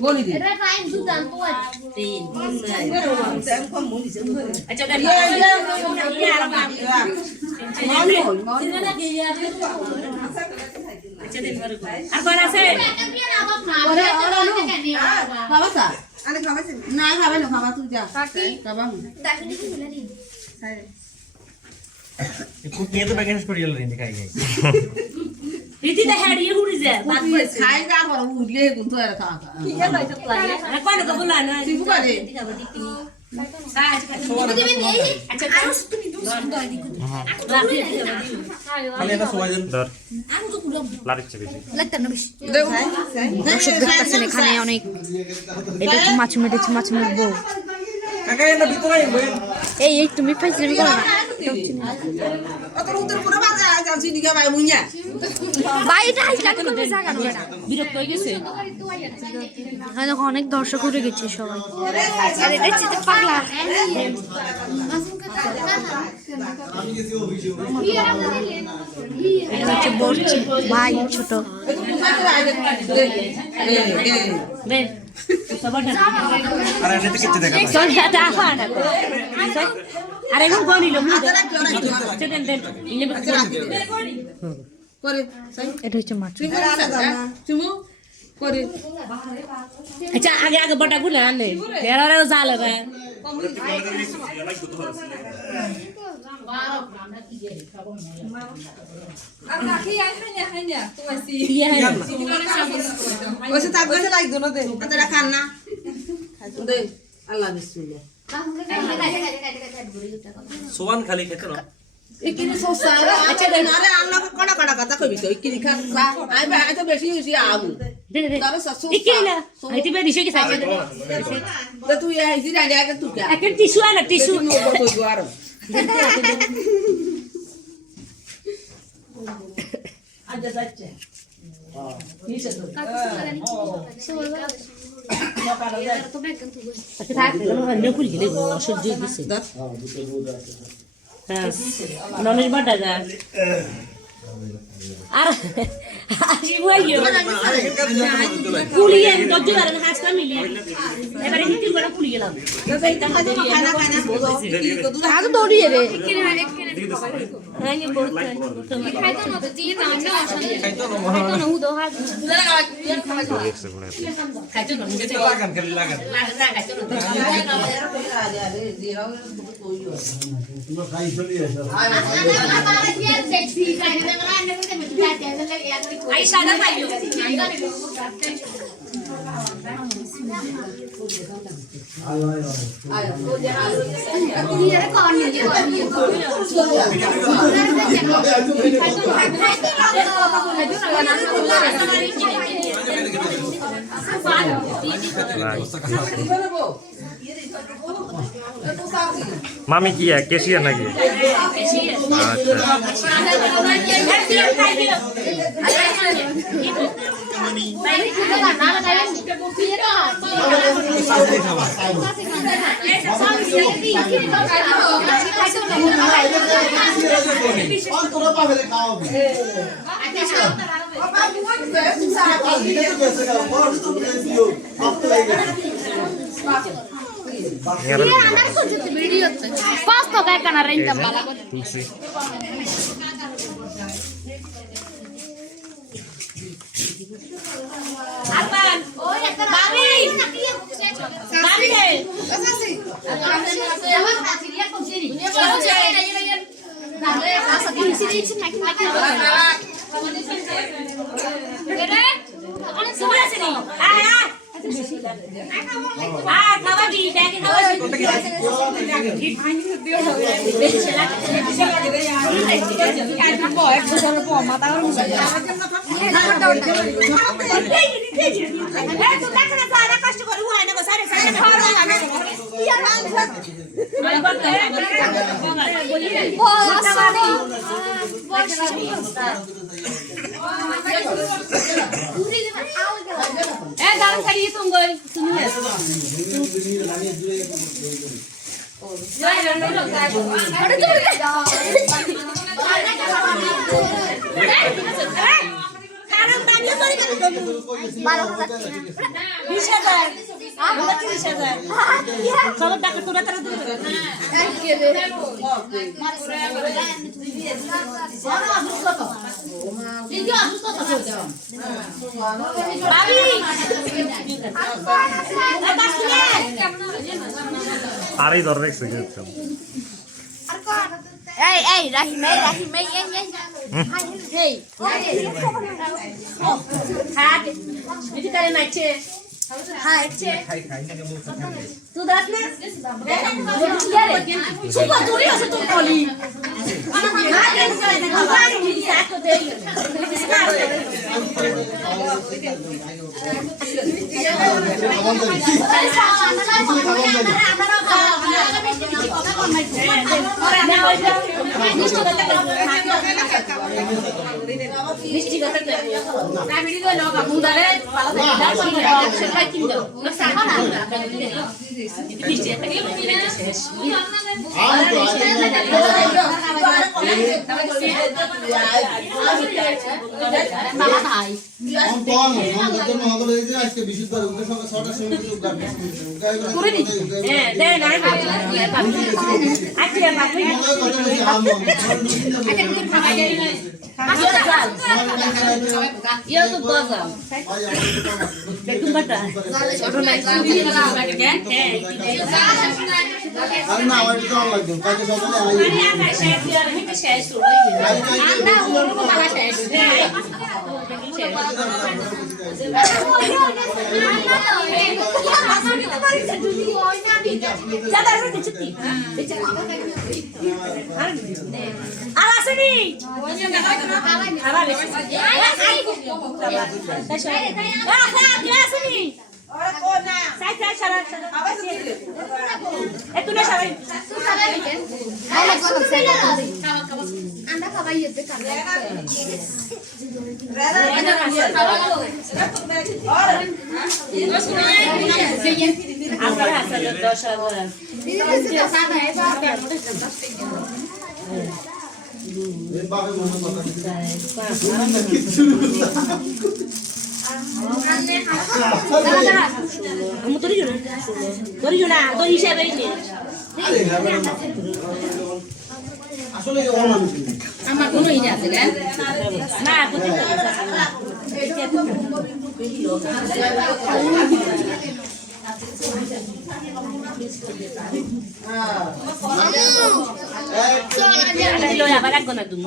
Boleh dia. Kukinya tuh bagian spiritual ini kayaknya. Riti dah hari ini udah je. Khai ra vào là ủi lê cũng thôi là thằng. Kia dah itu pelan. Aku ada kebelan. Sih buka deh. Tidak berdiki. Ah, cepat. Harus tu ni dulu sudah di. Kalian ada suajan. Aku tu belum. Lari cepat. লাগতেন না বেশি Đây. দর্শক দেখতেছেন এখানে অনেক এটা হচ্ছে মাছ মেটেছে মাছ মেটবো Kakak yang lebih tua yang main. এই তুমি পাইছিলাম করো না Atau utar pura baca aja sini dia bayi punya. বাইরে আইলা করবে জায়গা না বেটা বিরক্ত হয়ে গেছে এখানে দেখো অনেক দর্শক উঠে গেছে সবাই আর এটা চিতে পাগলা এটা হচ্ছে বড়চি ভাই ছোট দে সবার Ada nanti kita dekat. চল এটা আফা না আরে এখন কোন নিল চলেন দেন ইলে Kore, say. এটা হচ্ছে মাছ Cuma kore. আচ্ছা আগে আগে বটা গুলা আনলে এরাও জালে রে Wes tak wes lagi dono deh. Ada kana. Deh. Allah bismillah. Soan kali kita no. Ikini sosara. Acha deh nare anak kada kada kata kau bisa. Ikini kan sa. Ay ba itu besi usi amu. দে দে Tahu sasu. ইকিলা আইতে বে দিশে কি সাইছে Dah tu ya isi dah dia tu ya. একটা tissue আনা tissue Tu no tu guaro. Aja saja. Bisa tu. থাক নে কুলি গেলে অসহ্য দিছে হ্যাঁ নলেজ বাটা যা আর আসি বইও কুলিয়ে গজ্জু আর হাসটা মিলিয়ে এবারে হিতি করে কুলি গেলাম Kana kana. আগে দৌড়িয়ে রে আমি বলতে খাইতো না নিজে Lagan kali lagan. লাগা খাইতো আই সাদা খাইও Mami kia, kesian lagi. পাঁচটা গায়ে কানা রেঞ্জাম বালা করে আপান ওই একটা বাবি বাবি রে dalam kali itu enggak semua. 20,000 আমরা 30,000 সব টাকা তোরা তারা দিবে আড়াই ধরে রাখছে কিন্তু এই রাহিম এই এই হাট এটি করে নাচে হাই তুই দাস না সুপা দূরে আছে তুই বলি হাট এই খাবার কি সাথে দেই মিষ্টি কথা না ভিডিও লোক মুদারে পালা দাও সেটাই কিন দাও না সাহা না মিষ্টি একটা কি শেষ বাবা ভাই করে নি হ্যাঁ দে না আচ্ছা বাপরে ইয়া তো বাজার দেখুন বাটা ছোট নাই আরে না ওইটা তো লাগবে কাজে সকালে আর আসেনি আসলে আমার কোনো ইয়ে আছে না না আবার রাখবো না তুমি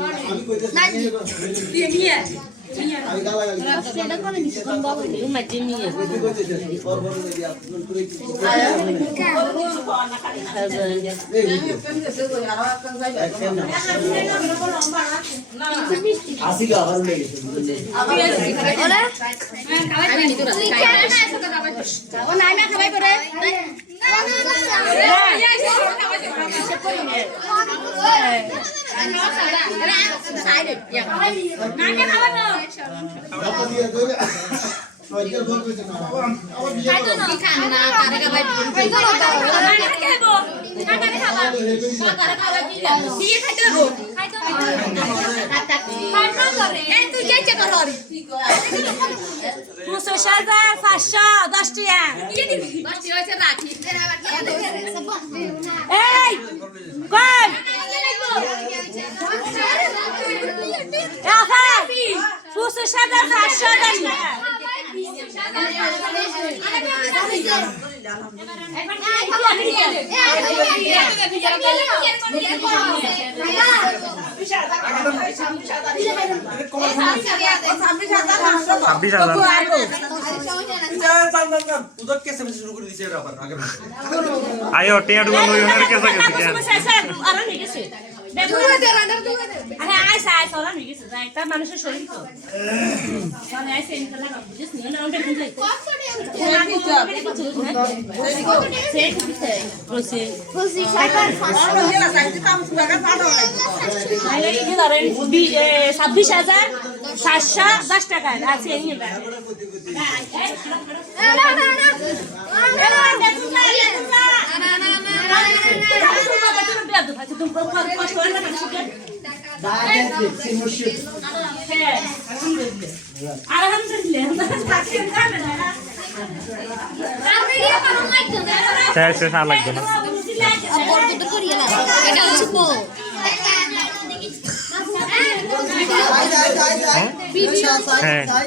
আয়ো টিয়া ডুবান ওই ওনার কেসা গেছে কেন আরে আইসা আইসা ওরা নিয়ে গেছে একটা মানুষের শরীর তো মানে আইসা ইনশাআল্লাহ বুঝছ না না ওটা বুঝাই শেষ আর লাগবে না এটা হচ্ছে বউ। হ্যাঁ